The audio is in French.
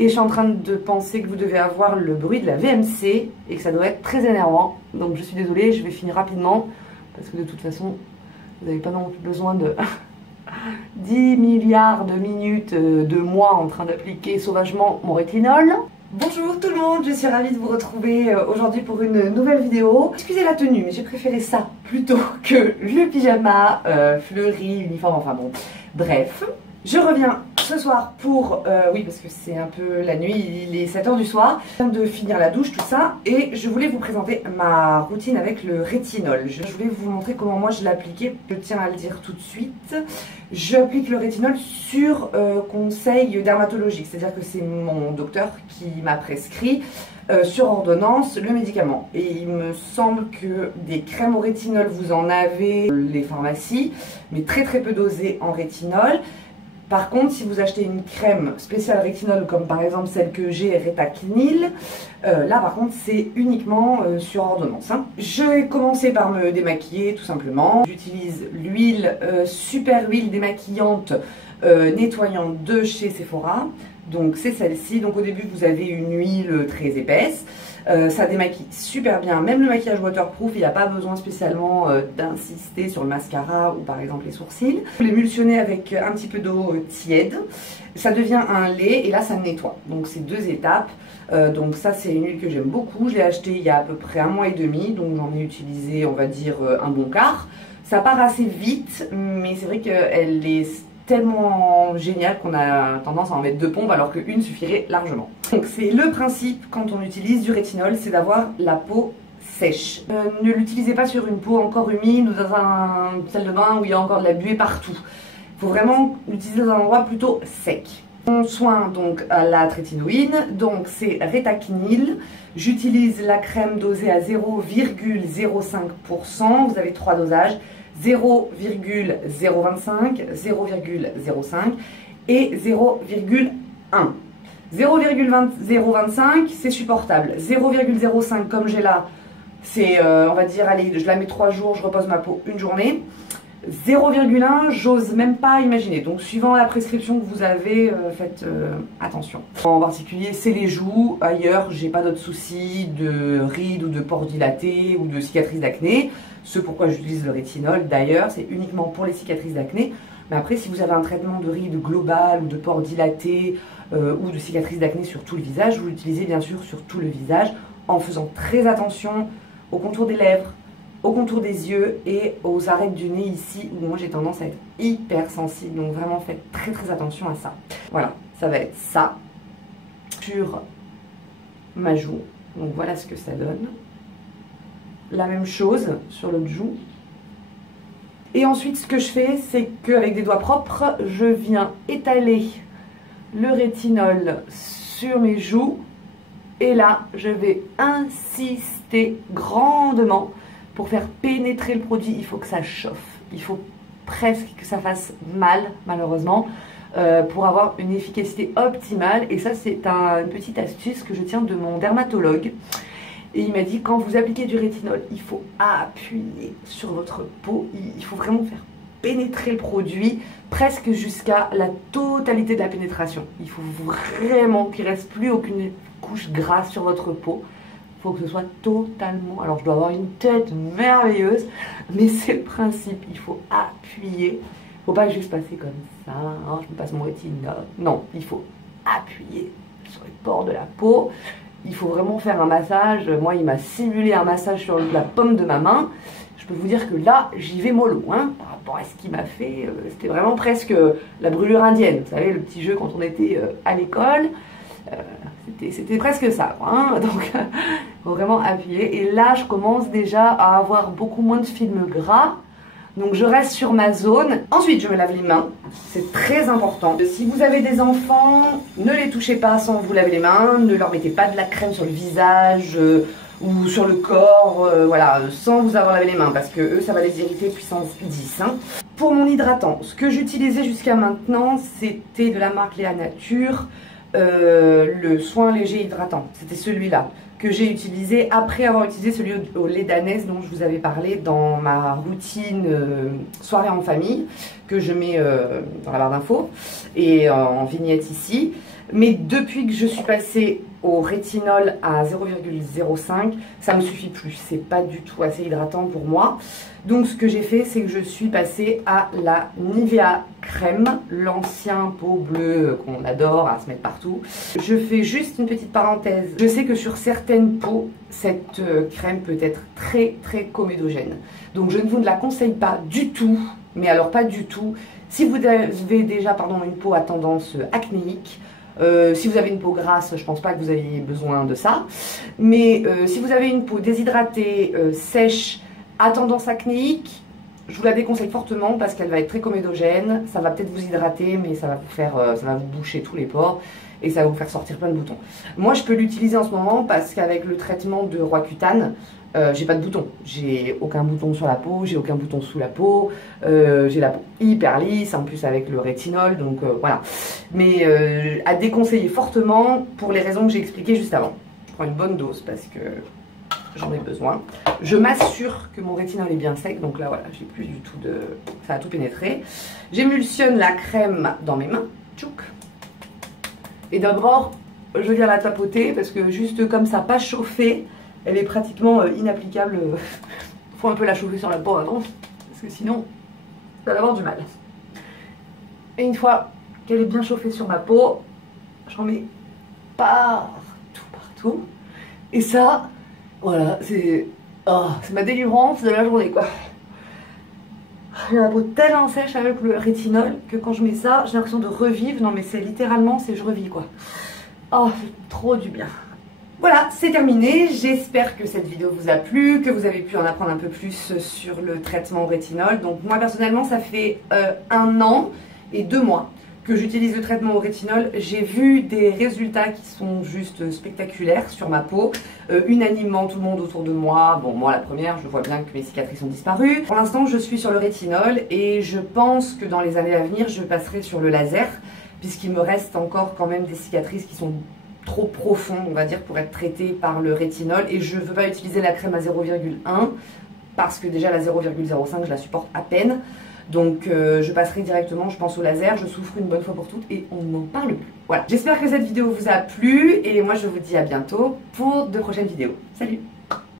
Et je suis en train de penser que vous devez avoir le bruit de la VMC et que ça doit être très énervant. Donc je suis désolée, je vais finir rapidement parce que de toute façon, vous n'avez pas non plus besoin de 10 milliards de minutes de moi en train d'appliquer sauvagement mon rétinol. Bonjour tout le monde, je suis ravie de vous retrouver aujourd'hui pour une nouvelle vidéo. Excusez la tenue, mais j'ai préféré ça plutôt que le pyjama fleuri, uniforme, enfin bon, bref. Je reviens ce soir pour, oui parce que c'est un peu la nuit, il est 7 h du soir. Je viens de finir la douche, tout ça, et je voulais vous présenter ma routine avec le rétinol. Je voulais vous montrer comment moi je l'ai appliqué, je tiens à le dire tout de suite. J'applique le rétinol sur conseil dermatologique, c'est-à-dire que c'est mon docteur qui m'a prescrit sur ordonnance le médicament. Et il me semble que des crèmes au rétinol, vous en avez les pharmacies, mais très peu dosées en rétinol. Par contre, si vous achetez une crème spéciale rétinol, comme par exemple celle que j'ai, Rétacnil, là par contre c'est uniquement sur ordonnance. Hein. Je vais commencer par me démaquiller tout simplement. J'utilise l'huile, super huile démaquillante nettoyante de chez Sephora. Donc c'est celle-ci. Donc au début vous avez une huile très épaisse. Ça démaquille super bien, même le maquillage waterproof, il n'y a pas besoin spécialement d'insister sur le mascara ou par exemple les sourcils. Vous l'émulsionnez avec un petit peu d'eau tiède, ça devient un lait et là ça nettoie. Donc c'est 2 étapes. Donc ça c'est une huile que j'aime beaucoup, je l'ai achetée il y a à peu près 1 mois et demi, donc j'en ai utilisé on va dire un bon quart. Ça part assez vite, mais c'est vrai qu'elle est tellement génial qu'on a tendance à en mettre 2 pompes alors qu'une suffirait largement. Donc c'est le principe quand on utilise du rétinol, c'est d'avoir la peau sèche. Ne l'utilisez pas sur une peau encore humide ou dans une salle de bain où il y a encore de la buée partout. Il faut vraiment l'utiliser dans un endroit plutôt sec. Mon soin donc à la trétinoïne, donc c'est Rétacnil. J'utilise la crème dosée à 0,05%. Vous avez 3 dosages. 0,025, 0,05 et 0,1. 0,025 c'est supportable. 0,05 comme j'ai là, c'est on va dire, allez, je la mets 3 jours, je repose ma peau une journée. 0,1 j'ose même pas imaginer, donc suivant la prescription que vous avez, faites attention. En particulier c'est les joues, ailleurs j'ai pas d'autres soucis de rides ou de pores dilatés ou de cicatrices d'acné. Ce pourquoi j'utilise le rétinol d'ailleurs, c'est uniquement pour les cicatrices d'acné. Mais après si vous avez un traitement de rides global ou de pores dilatés ou de cicatrices d'acné sur tout le visage, vous l'utilisez bien sûr sur tout le visage en faisant très attention au contour des lèvres, au contour des yeux et aux arêtes du nez ici où moi j'ai tendance à être hyper sensible, donc vraiment faites très attention à ça. Voilà, ça va être ça sur ma joue, donc voilà ce que ça donne. La même chose sur l'autre joue. Et ensuite ce que je fais, c'est qu'avec des doigts propres, je viens étaler le rétinol sur mes joues et là je vais insister grandement. Pour faire pénétrer le produit, il faut que ça chauffe. Il faut presque que ça fasse mal, malheureusement, pour avoir une efficacité optimale. Et ça, c'est une petite astuce que je tiens de mon dermatologue. Et il m'a dit, quand vous appliquez du rétinol, il faut appuyer sur votre peau. Il faut vraiment faire pénétrer le produit presque jusqu'à la totalité de la pénétration. Il faut vraiment qu'il ne reste plus aucune couche grasse sur votre peau. Il faut que ce soit totalement... Alors je dois avoir une tête merveilleuse, mais c'est le principe, il faut appuyer. Il ne faut pas juste passer comme ça, hein, je me passe mon rétinol. Non, il faut appuyer sur les pores de la peau. Il faut vraiment faire un massage. Moi, il m'a simulé un massage sur la paume de ma main. Je peux vous dire que là, j'y vais mollo, hein, par rapport à ce qu'il m'a fait. C'était vraiment presque la brûlure indienne. Vous savez, le petit jeu quand on était à l'école. C'était presque ça, quoi, hein. Donc il faut vraiment appuyer. Et là je commence déjà à avoir beaucoup moins de films gras, donc je reste sur ma zone. Ensuite je me lave les mains, c'est très important. Si vous avez des enfants, ne les touchez pas sans vous laver les mains, ne leur mettez pas de la crème sur le visage ou sur le corps, voilà, sans vous avoir lavé les mains, parce que eux ça va les irriter puissance 10, hein. Pour mon hydratant, ce que j'utilisais jusqu'à maintenant, c'était de la marque Léa Nature. Le soin léger hydratant, c'était celui-là que j'ai utilisé après avoir utilisé celui au lait d'ânesse dont je vous avais parlé dans ma routine soirée en famille que je mets dans la barre d'infos et en vignette ici. Mais depuis que je suis passée au rétinol à 0,05, ça me suffit plus. C'est pas du tout assez hydratant pour moi. Donc ce que j'ai fait, c'est que je suis passée à la Nivea crème, l'ancien pot bleu qu'on adore à se mettre partout. Je fais juste une petite parenthèse. Je sais que sur certaines peaux, cette crème peut être très très comédogène. Donc je ne vous la conseille pas du tout, mais alors pas du tout. Si vous avez déjà une peau à tendance acnéique, si vous avez une peau grasse, je pense pas que vous ayez besoin de ça. Mais si vous avez une peau déshydratée, sèche, à tendance acnéique, je vous la déconseille fortement parce qu'elle va être très comédogène. Ça va peut-être vous hydrater, mais ça va vous faire, ça va vous boucher tous les pores et ça va vous faire sortir plein de boutons. Moi, je peux l'utiliser en ce moment parce qu'avec le traitement de Roaccutane, j'ai pas de boutons. J'ai aucun bouton sur la peau, j'ai aucun bouton sous la peau, j'ai la peau hyper lisse, en plus avec le rétinol, donc voilà. Mais à déconseiller fortement pour les raisons que j'ai expliquées juste avant. Je prends une bonne dose parce que j'en ai besoin. Je m'assure que mon rétinol est bien sec, donc là voilà, j'ai plus du tout de... ça a tout pénétré. J'émulsionne la crème dans mes mains, tchouk. Et d'abord, je viens la tapoter parce que juste comme ça, pas chauffée, elle est pratiquement inapplicable. Faut un peu la chauffer sur la peau avant, parce que sinon, ça va avoir du mal. Et une fois qu'elle est bien chauffée sur ma peau, j'en mets partout. Et ça, voilà, c'est ma délivrance de la journée, quoi. J'ai la peau tellement sèche avec le rétinol que quand je mets ça, j'ai l'impression de revivre. Non mais c'est littéralement, c'est je revis, quoi. Oh, c'est trop du bien. Voilà, c'est terminé. J'espère que cette vidéo vous a plu, que vous avez pu en apprendre un peu plus sur le traitement au rétinol. Donc moi personnellement, ça fait 1 an et 2 mois que j'utilise le traitement au rétinol. J'ai vu des résultats qui sont juste spectaculaires sur ma peau. Unanimement, tout le monde autour de moi, bon moi la première, je vois bien que mes cicatrices ont disparu. Pour l'instant, je suis sur le rétinol et je pense que dans les années à venir, je passerai sur le laser, puisqu'il me reste encore quand même des cicatrices qui sont trop profondes, on va dire, pour être traitées par le rétinol. Et je ne veux pas utiliser la crème à 0,1 parce que déjà la 0,05, je la supporte à peine. Donc je passerai directement, je pense, au laser. Je souffre une bonne fois pour toutes et on n'en parle plus. Voilà, j'espère que cette vidéo vous a plu et moi je vous dis à bientôt pour de prochaines vidéos. Salut!